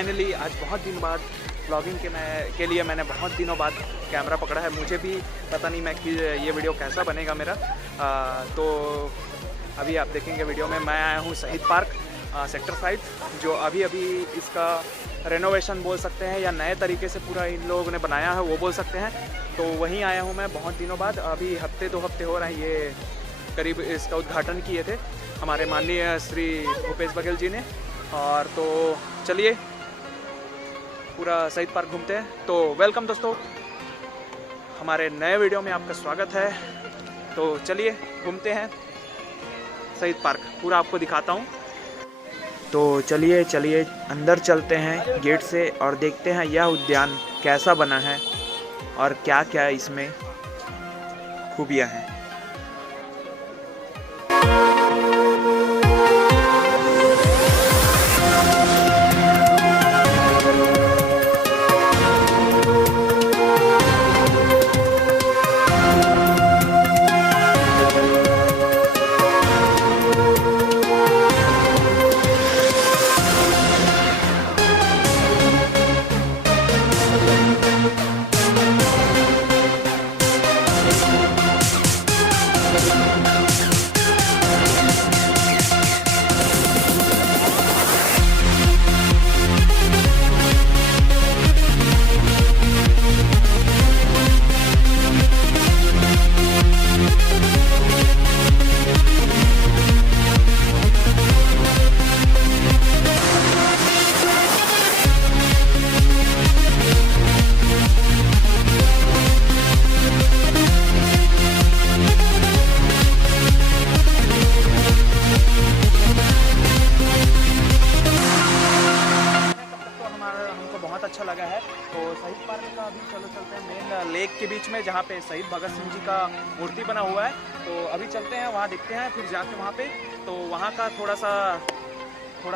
Finally आज बहुत दिन बाद व्लॉगिंग के लिए मैंने बहुत दिनों बाद कैमरा पकड़ा है। मुझे भी पता नहीं मैं कि ये वीडियो कैसा बनेगा मेरा। तो अभी आप देखेंगे वीडियो में। मैं आया हूँ शहीद पार्क सेक्टर 5, जो अभी इसका रेनोवेशन बोल सकते हैं या नए तरीके से पूरा इन लोगों ने बनाया है वो बोल सकते हैं। तो वहीं आया हूँ मैं बहुत दिनों बाद। अभी हफ्ते 2 हफ्ते हो रहे हैं ये करीब इसका उद्घाटन किए थे हमारे माननीय श्री भूपेश बघेल जी ने। और तो चलिए पूरा शहीद पार्क घूमते हैं। तो वेलकम दोस्तों, हमारे नए वीडियो में आपका स्वागत है। तो चलिए घूमते हैं शहीद पार्क, पूरा आपको दिखाता हूँ। तो चलिए अंदर चलते हैं गेट से और देखते हैं यह उद्यान कैसा बना है और क्या क्या इसमें खूबियाँ हैं। अच्छा लगा है। तो शहीद पार्क का अभी चलते हैं मेन लेक के बीच में, जहाँ पे शहीद भगत सिंह जी का मूर्ति बना हुआ है। तो अभी चलते हैं वहाँ, देखते हैं, फिर जाके वहाँ पे तो वहाँ का थोड़ा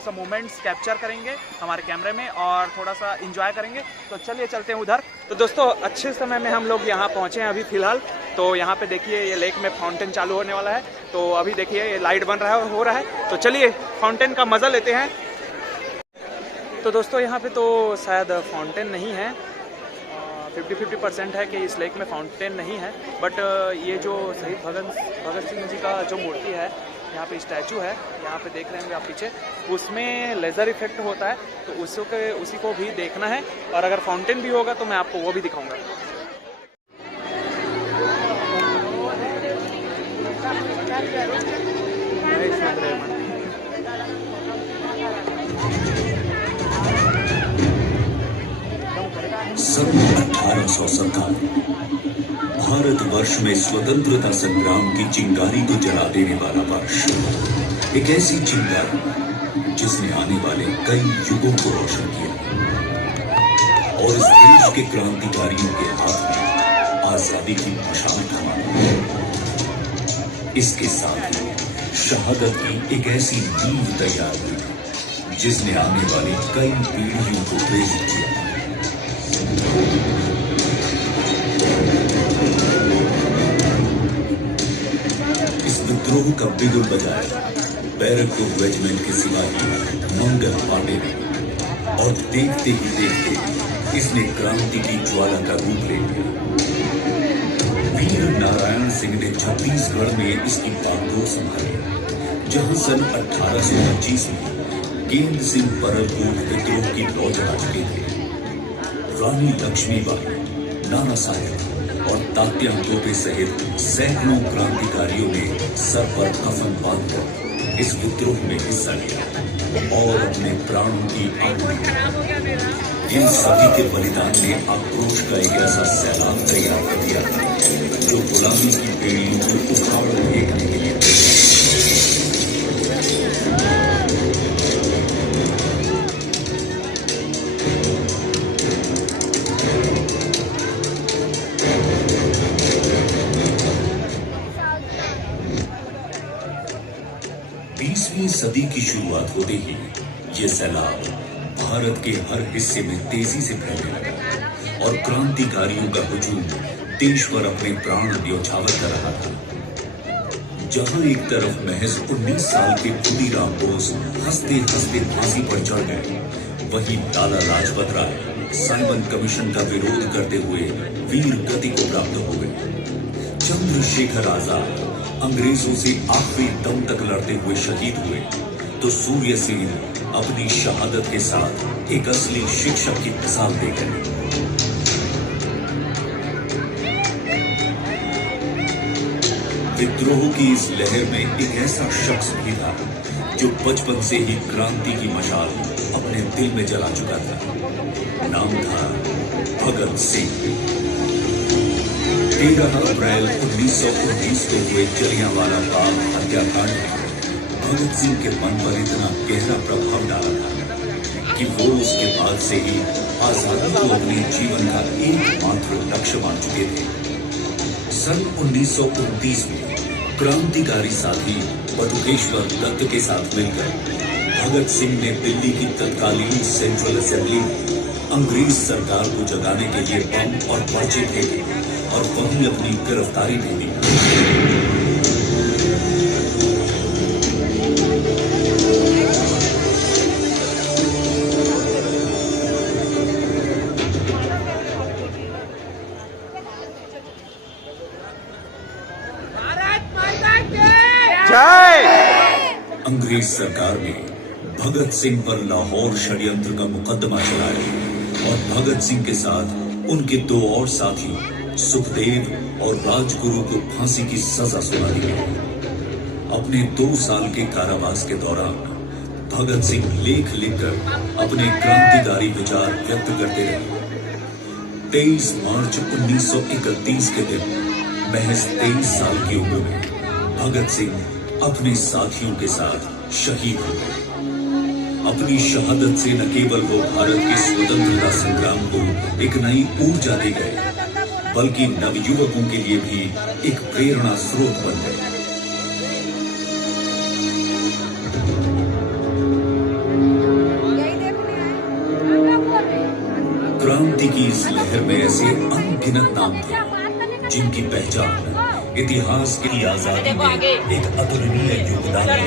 सा मोमेंट्स कैप्चर करेंगे हमारे कैमरे में और थोड़ा सा एंजॉय करेंगे। तो चलिए चलते हैं उधर। तो दोस्तों अच्छे समय में हम लोग यहाँ पहुँचे हैं अभी फ़िलहाल। तो यहाँ पे देखिए ये लेक में फाउंटेन चालू होने वाला है। तो अभी देखिए ये लाइट बन रहा है और हो रहा है। तो चलिए फाउंटेन का मज़ा लेते हैं। तो दोस्तों यहाँ पे तो शायद फाउंटेन नहीं है, 50-50% है कि इस लेक में फाउंटेन नहीं है। बट ये जो शहीद भगत सिंह जी का जो मूर्ति है, यहाँ पे स्टैचू है, यहाँ पे देख रहे होंगे आप पीछे, उसमें लेज़र इफेक्ट होता है। तो उसी को भी देखना है। और अगर फाउंटेन भी होगा तो मैं आपको वो भी दिखाऊंगा। सन 1870 भारतवर्ष में स्वतंत्रता संग्राम की चिंगारी को जला देने वाला वर्ष। एक ऐसी चिंगारी जिसने आने वाले कई युगों को रोशन किया और इस देश के क्रांतिकारियों के हाथ में आजादी की मशाल थमा। इसके साथ ही शहादत की एक ऐसी नींव तैयार हुई जिसने आने वाली कई पीढ़ियों को प्रेरित किया। इस विद्रोह का बिगुल बजाया बैरकपुर रेजिमेंट के सिपाही मंगल पांडे ने, और देखते ही देखते इसने क्रांति की ज्वाला का रूप ले लिया। वीर नारायण सिंह ने छत्तीसगढ़ में इसकी बागडोर संभाली, जहां सन 1825 में गेंद सिंह परलकोट विद्रोह की लौ चढ़ा चुके थे। रानी लक्ष्मीबाई, नाना साहेब और तात्या तोपे सहित सैकड़ों क्रांतिकारियों ने सर पर कफन बांधकर इस विद्रोह में हिस्सा लिया और अपने प्राणों की आहुति दी। इन सभी के बलिदान ने आक्रोश का एक ऐसा सैलाब तैयार कर दिया जो गुलामी की बेड़ियों को उखाड़ फेंकने के लिए सदी की शुरुआत होते ही ये सैलाब भारत के हर हिस्से में तेजी से फैलने लगा और क्रांतिकारियों का हुजूम देश पर अपने प्राण न्यौछावर कर रहा था। जहां एक तरफ महज 19 साल के खुदीराम बोस हंसते हंसते फांसी पर चढ़ गए, वही लाला लाजपत राय साइमन कमीशन का विरोध करते हुए वीर गति को प्राप्त हुए। चंद्रशेखर आजाद अंग्रेजों से आखिरी दम तक लड़ते हुए शहीद हुए, तो सूर्य सिंह अपनी शहादत के साथ एक असली शिक्षक की मिसाल दे गए। विद्रोह की इस लहर में एक ऐसा शख्स भी था जो बचपन से ही क्रांति की मशाल अपने दिल में जला चुका था। नाम था भगत सिंह। 13 अप्रैल 1919 को हुए जलियांवाला बाग हत्याकांड में भगत सिंह के मन पर इतना गहरा प्रभाव डाला था कि वो उसके बाद से ही आजादी को अपने जीवन का एकमात्र लक्ष्य मान चुके थे। सन 1929 में क्रांतिकारी साथी बटुकेश्वर दत्त के साथ मिलकर भगत सिंह ने दिल्ली की तत्कालीन सेंट्रल असेंबली में अंग्रेज सरकार को जगाने के लिए बम और पर्चे फेंके और वहीं अपनी गिरफ्तारी भी दी। अंग्रेज सरकार ने भगत सिंह पर लाहौर षड्यंत्र का मुकदमा चलाया और भगत सिंह के साथ उनके 2 और साथी सुखदेव और राजगुरु को फांसी की सजा सुना दी गई। अपने 2 साल के कारावास के दौरान भगत सिंह लेख लिखकर अपने क्रांतिकारी विचार व्यक्त करते रहे। 23 मार्च 1931 के दिन महज 23 साल की उम्र में भगत सिंह अपने साथियों के साथ शहीद हो गए। अपनी शहादत से न केवल वो भारत के स्वतंत्रता संग्राम को एक नई ऊर्जा दे गए, बल्कि नवयुवकों के लिए भी एक प्रेरणा स्रोत बन गए। क्रांति की इस लहर में ऐसे अनगिनत नाम थे जिनकी पहचान इतिहास की आजादी में एक अतुलनीय योगदान है।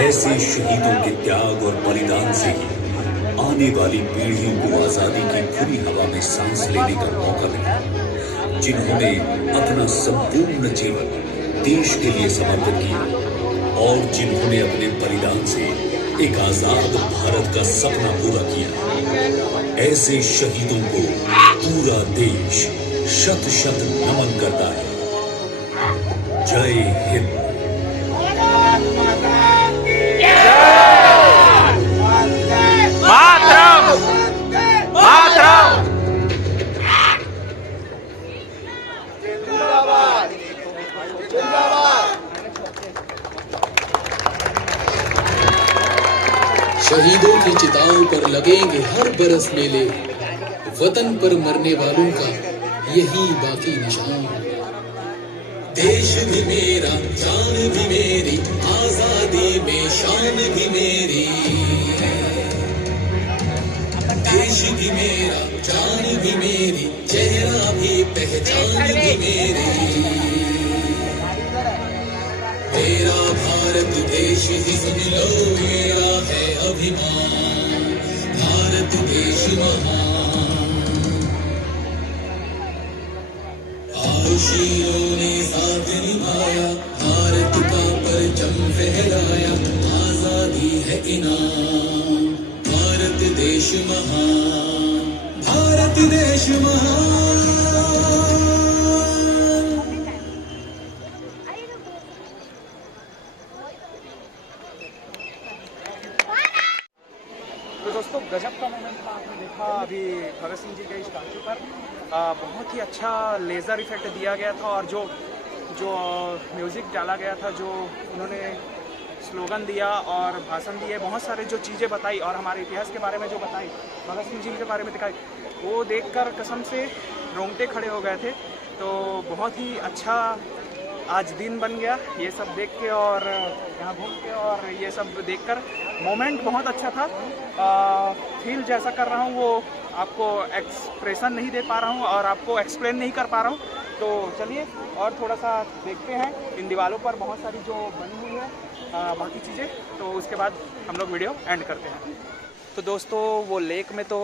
ऐसे शहीदों के त्याग और बलिदान से ही आने वाली पीढ़ियों को आजादी की खुली हवा में सांस लेने का मौका मिला, जिन्होंने अपना संपूर्ण जीवन देश के लिए समर्पित किया और जिन्होंने अपने बलिदान से एक आजाद भारत का सपना पूरा किया। ऐसे शहीदों को पूरा देश शत शत नमन करता है। जय हिंद। मातरम मातरम। शहीदों की चिताओं पर लगेंगे हर बरस मेले, वतन पर मरने वालों का यही बाकी निशान। देश भी मेरा, जान भी मेरी, आजादी में शान भी मेरी। देश भी मेरा, जान भी मेरी, चेहरा भी पहचान भी मेरी। तेरा भारत देश ही सुन लो, मेरा है अभिमान, भारत देश महान। शीरों ने साथ निभाया, भारत का परचम फहराया, आजादी है इनाम, भारत देश महान, भारत देश महान। तो दोस्तों गजब का मोमेंट था, आपने देखा अभी भगत सिंह जी के स्टैचू पर बहुत ही अच्छा लेज़र इफेक्ट दिया गया था और जो म्यूज़िक डाला गया था, जो उन्होंने स्लोगन दिया और भाषण दिए, बहुत सारे जो चीज़ें बताई और हमारे इतिहास के बारे में जो बताई, भगत सिंह जी के बारे में दिखाई, वो देखकर कसम से रोंगटे खड़े हो गए थे। तो बहुत ही अच्छा आज दिन बन गया ये सब देख के और यहाँ घूम के और ये सब देखकर। मोमेंट बहुत अच्छा था। फील जैसा कर रहा हूँ वो आपको एक्सप्रेशन नहीं दे पा रहा हूँ और आपको एक्सप्लेन नहीं कर पा रहा हूँ। तो चलिए और थोड़ा सा देखते हैं, इन दीवारों पर बहुत सारी जो बनी हुई है बाकी चीज़ें, तो उसके बाद हम लोग वीडियो एंड करते हैं। तो तो दोस्तों वो लेक में तो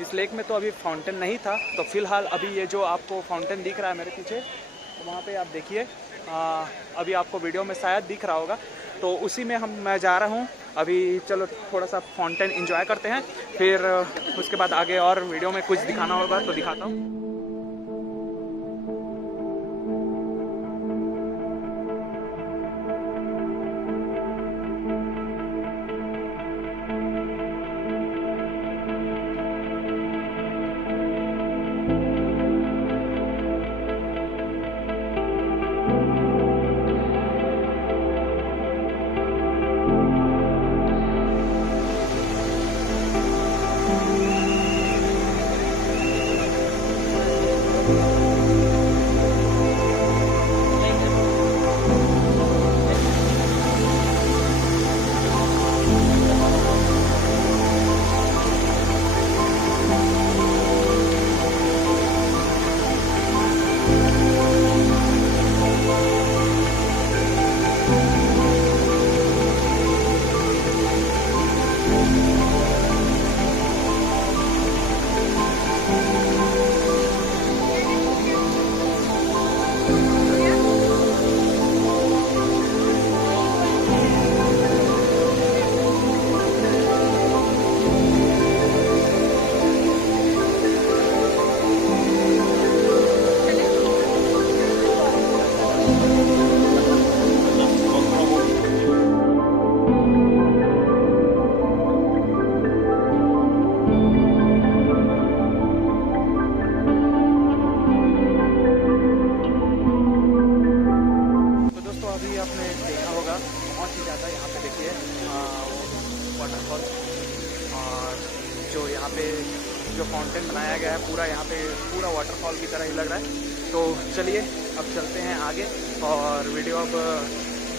इस लेक में तो अभी फाउंटेन नहीं था, तो फ़िलहाल अभी ये जो आपको फाउंटेन दिख रहा है मेरे पीछे, तो वहाँ पे आप देखिए, अभी आपको वीडियो में शायद दिख रहा होगा, तो उसी में मैं जा रहा हूँ अभी। चलो थोड़ा सा फाउंटेन एंजॉय करते हैं, फिर उसके बाद आगे और वीडियो में कुछ दिखाना होगा तो दिखाता हूँ। वाटरफॉल, और जो यहाँ पे जो फाउंटेन बनाया गया है पूरा यहाँ पे पूरा वाटरफॉल की तरह ही लग रहा है। तो चलिए अब चलते हैं आगे, और वीडियो अब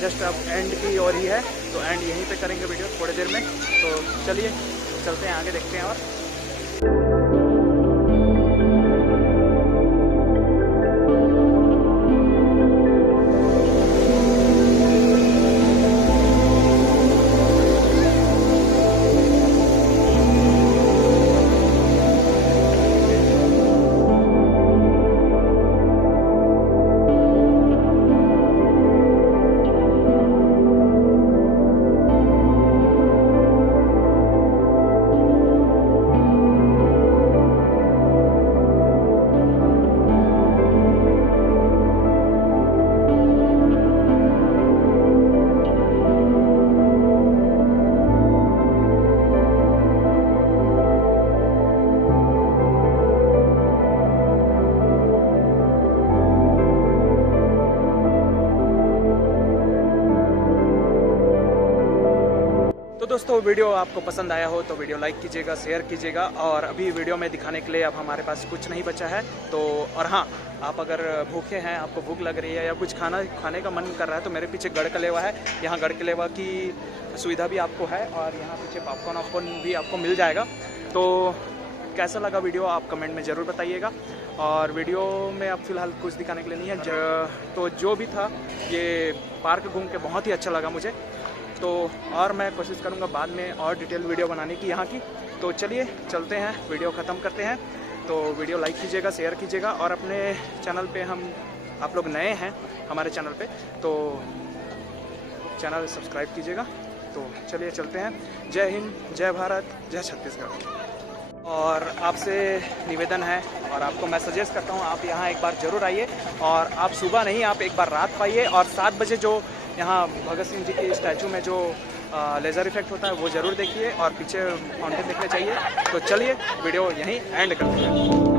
जस्ट अब एंड की ओर ही है, तो एंड यहीं पे करेंगे वीडियो थोड़ी देर में। तो चलिए चलते हैं आगे, देखते हैं। और दोस्तों वीडियो आपको पसंद आया हो तो वीडियो लाइक कीजिएगा, शेयर कीजिएगा। और अभी वीडियो में दिखाने के लिए अब हमारे पास कुछ नहीं बचा है। तो और हाँ, आप अगर भूखे हैं, आपको भूख लग रही है या कुछ खाने का मन कर रहा है, तो मेरे पीछे गढ़कलेवा है। यहाँ गढ़कलेवा की सुविधा भी आपको है, और यहाँ पीछे पॉपकॉर्न भी आपको मिल जाएगा। तो कैसा लगा वीडियो आप कमेंट में ज़रूर बताइएगा। और वीडियो में अब फ़िलहाल कुछ दिखाने के लिए नहीं है, तो जो भी था ये पार्क घूम के बहुत ही अच्छा लगा मुझे। तो और मैं कोशिश करूँगा बाद में और डिटेल वीडियो बनाने की यहाँ की। तो चलिए चलते हैं, वीडियो ख़त्म करते हैं। तो वीडियो लाइक कीजिएगा, शेयर कीजिएगा, और अपने चैनल पे आप लोग नए हैं हमारे चैनल पे तो चैनल सब्सक्राइब कीजिएगा। तो चलिए चलते हैं। जय हिंद, जय भारत, जय छत्तीसगढ़। और आपसे निवेदन है, और आपको मैं सजेस्ट करता हूँ आप यहाँ एक बार ज़रूर आइए। और आप सुबह नहीं, आप एक बार रात को आइए, और 7 बजे जो यहाँ भगत सिंह जी की स्टैचू में जो लेज़र इफेक्ट होता है वो ज़रूर देखिए, और पीछे फाउंटेन देखने चाहिए। तो चलिए वीडियो यहीं एंड करते हैं।